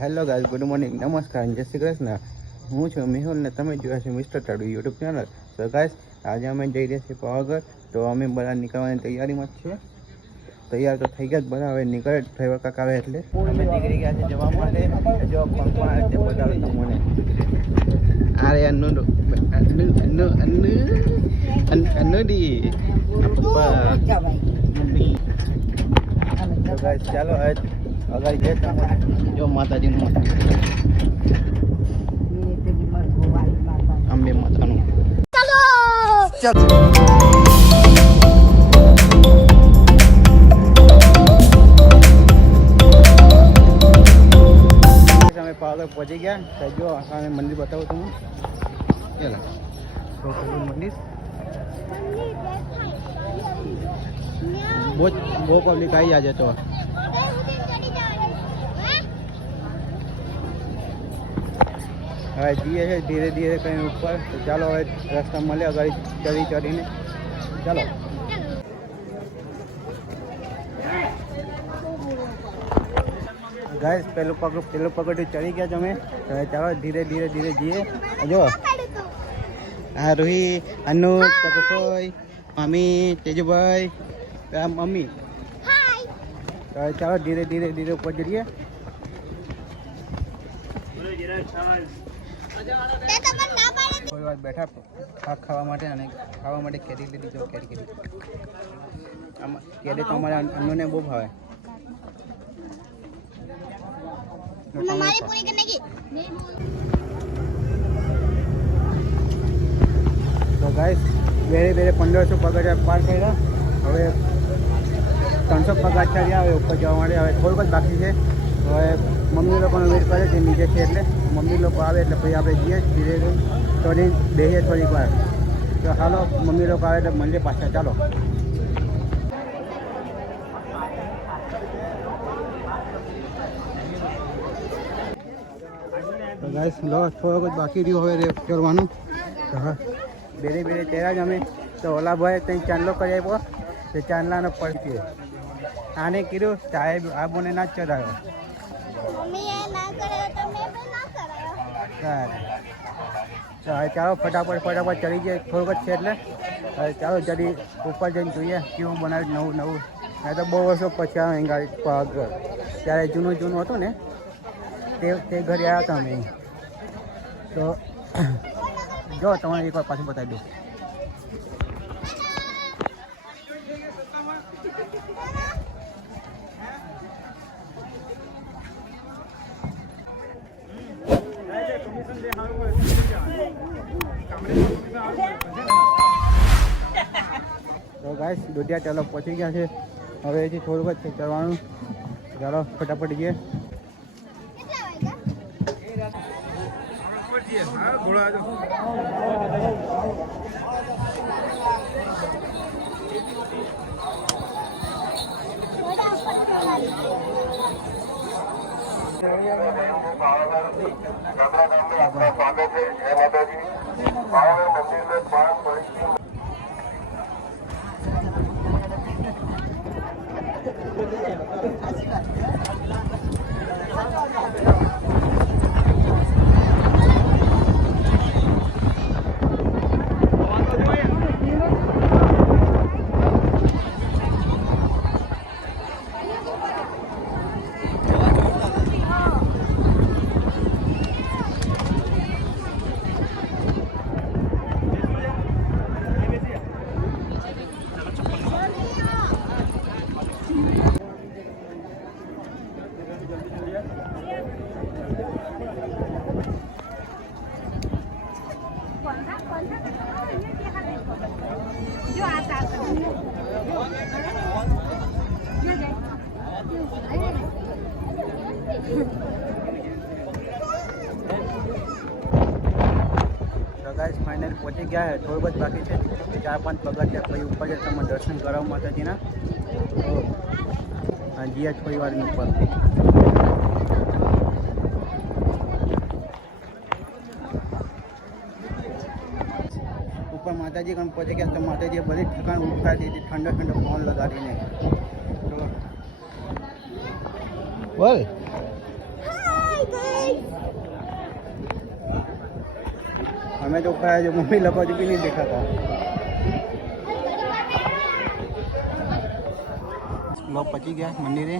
Hello guys, good morning, નમસ્કાર, જય શ્રી કૃષ્ણ. હું છું મેહુલ ને તમે જોયા છે મિસ્ટર ટાડુ યુટ્યુબ ચેનલ. તો ગાઈઝ, આજે અમે જઈ રહ્યા છીએ પાવાગઢ. તો અમે બધા નીકળવાની તૈયારીમાં જ છીએ. તૈયાર તો થઈ ગયા જ બધા, હવે નીકળે ડ્રાઈવર કાકા આવે એટલે અમે નીકળી ગયા છે જવા માટે. જો પંપા આવે તે બતાવે તો મને અરે અનુડી તો ગાઈઝ ચાલો અગાડી જઈએ. જો માતાજીનું મંદિર, અંબે માતાનું. અમે પાવાગઢ પહોંચી ગયા. જો અમે મંદિર બતાવું તમને. ચાલો મંદિર બહુ પબ્લિક આવી જાય તો હવે જઈએ છે ધીરે ધીરે કંઈ ઉપર. તો ચાલો હવે રસ્તા મળે અગાડી ચડીને. ચાલો ગાઈસ, પેલું પગથિયું ચડી ગયા છે અમે. હવે ચાલો ધીરે જઈએ. જો હા રોહી, અનુ, ચકુભાઈ, મમ્મી, તેજુભાઈ, મમ્મી. હવે ચાલો ધીરે ઉપર જઈએ. કોઈ વાર બેઠા શાક ખાવા માટે અને ખાવા માટે કેરી લીધી. જો કેરી આમાં કેરી તો અમારા અન્નને બહુ ભાવે. તો ગાઈસ, બેરે 1500 પગથિયા પાર કર્યા. હવે 300 પગથિયા આવે ઉપર જવા માટે. હવે થોડુંક જ બાકી છે. હવે મમ્મી લોકોનો વેઇટ કરે છે નીચે છે એટલે મમ્મી લોકો આવે એટલે પછી આપણે જઈએ ધીરે થોડી બેસીએ થોડીક વાર. તો હાલો, મમ્મી લોકો આવે એટલે મળીએ પાછા. ચાલો તો ગાઈસ, થોડોક જ બાકી રહ્યું હવે કરવાનું. તો હા, બેરે ચહેરા જ અમે. તો ઓલા ભાઈ કંઈ ચાંદલો કરી આપ્યો. તે ચાંદલાનો પડતી આને કીધું સાહેબ આ બોને ના જ ચડાવ્યો. ચાલો ફટાફટ ચડી જાય. થોડુંક જ છે એટલે ચાલો જલ્દી ઉપર જઈને જોઈએ કેવું બનાવ્યું નવું. મેં તો બહુ વર્ષો પછી આવે ગાડી પાવાગઢ. ત્યારે જૂનું હતું ને તે ઘરે આવ્યા હતા અમે. તો જો તમારે એકવાર પાછું બતાવી દઉં. તો ગાઈસ, દોઢિયા ચાલો પહોંચી ગયા છે. હવે એથી થોડુંક જ ચડવાનું. ચાલો ફટાફટ જઈએ. ગાઈસ, ફાઇનલ પહોંચી ગયા છે. થોડુંક જ બાકી છે. 4-5 પગથિયા પછી ઉપર છે. તમે દર્શન કરાવો માતાજીના. તો જીએ થોડી વારની ઉપર. માતાજી કામ પહોંચી ગયા. તો માતાજીએ બધી ઠકાણ ઉઠાડી દીધી ઠંડો ફોન લગાડીને. તો બોલ અમે તો ઉપર આવ્યા, મમ્મી લોકો હજુ બી નહીં દેખાતા. લોક પચી ગયા મંદિરે.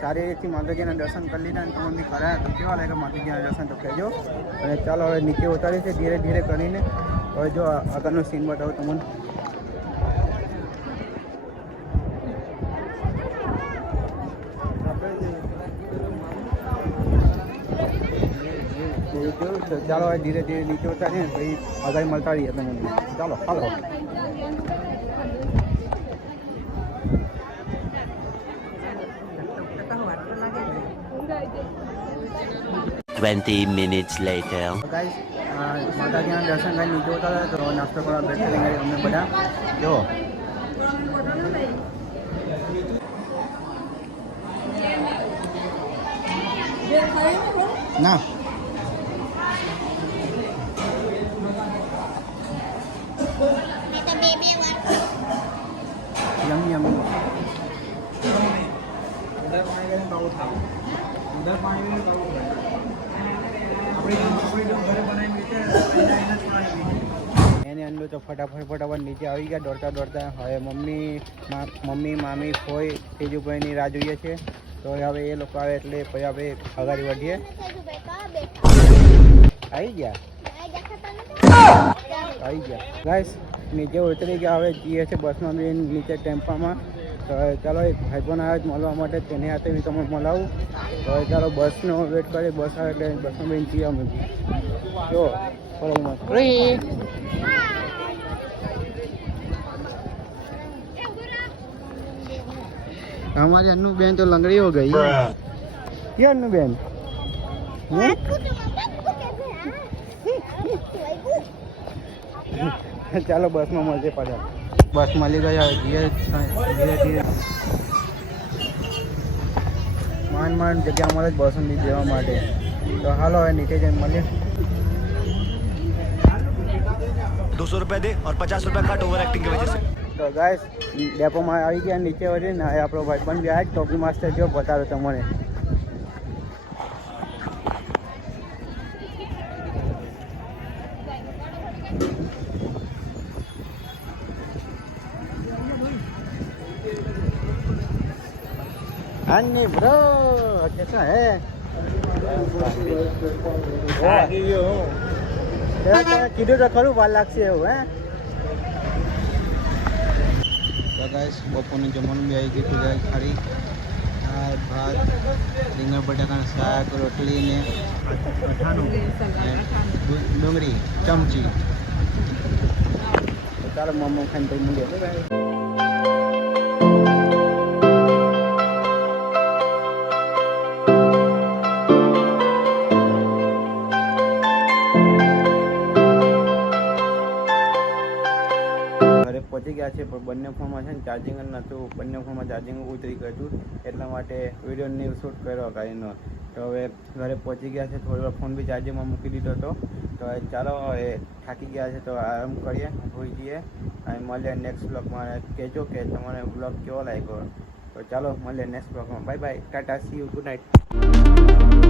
સારી રીતથી માતાજીના દર્શન કરી લીધા અને તમે બી કરાયા તો કેવા લાગે માતાજીના દર્શન તો કહેજો. અને ચાલો હવે નીચે ઉતારી છે ધીરે ધીરે કરીને. હવે જો આગળનો સીન બતાવો તમને. ચાલો હવે ધીરે ધીરે નીચે ઉતારીએ પછી આગળ મળતા રહીએ તમને. ચાલો ચાલો. 20 minutes later. ગાઈસ માતાજીના દર્શન કરીને નીચે ઉતાર્યા તો નાસ્તો કરવા બેઠા અમે બધા. જો ના યમી યમી એને અંદર તો ફટાફટ નીચે આવી ગયા દોડતા દોડતા. હવે મમ્મી મામી ફોઈ તેજુભાઈની રાહ જોઈએ છે. તો હવે એ લોકો આવે એટલે પછી આપણે આગળ વધીએ. આવી ગયા ગાઈસ નીચે ઉતરી ગયા. હવે જઈએ છે બસમાં બી નીચે ટેમ્પામાં. તો ચાલો એક ભાઈબંધ આવે મળવા માટે તેને હાથે બી તમને મળાવું. તો ચાલો બસનો વેટ કરીએ. બસ આવે એટલે બસમાં બી જઈએ અમે. જો हमारी अन्नू बहन तो लंगड़ी हो गई है. ये अन्नू बहन ચાલો બસમાં મળશે પાછા. બસ મળી ગયા ધીરે ધીરે માંડ જગ્યા મળે જ બસો જવા માટે. તો હાલો હવે નીચે જઈને મળીએ. 200 रुपए दे और 50 रुपए काट ओवर एक्टिंग की वजह से. તો ગાઈસ ડેપોમાં આવી ગયા નીચે વધીને હવે આપણો ભાઈ પણ બી આવ્યા ટોપી માસ્ટર જો બતાવે તમને. अन्नी ब्रो कैसा है? કીધું તો ખરું વાર લાગશે એવું હે. તો ગાઈસ બપોરનું જમવાનું બી આવી ગયું હતું. ખાલી દાળ ભાત રીંગણ બટાકાનું શાક રોટલી ને અઠાણું ડુંગળી ચમચી. તો ચાલો મમ્મી ખાઈને પછી મૂકીએ. પહોંચી ગયા છે પણ બંને ફોનમાં છે ને ચાર્જિંગ જ નહોતું. બંને ફોનમાં ચાર્જિંગ ઉતરી ગયું હતું એટલા માટે વિડીયોની શૂટ કર્યો કાંઈનો. તો હવે ઘરે પહોંચી ગયા છે. થોડી વાર ફોન બી ચાર્જિંગમાં મૂકી દીધો હતો. તો હવે ચાલો હવે થાકી ગયા છે તો આરામ કરીએ, હોઈ જઈએ અને મળીએ નેક્સ્ટ બ્લોગમાં. કહેજો કે તમારે બ્લોગ કેવો લાગ્યો. તો ચાલો મળીએ નેક્સ્ટ બ્લોગમાં. Bye bye, Tata, C you, good night.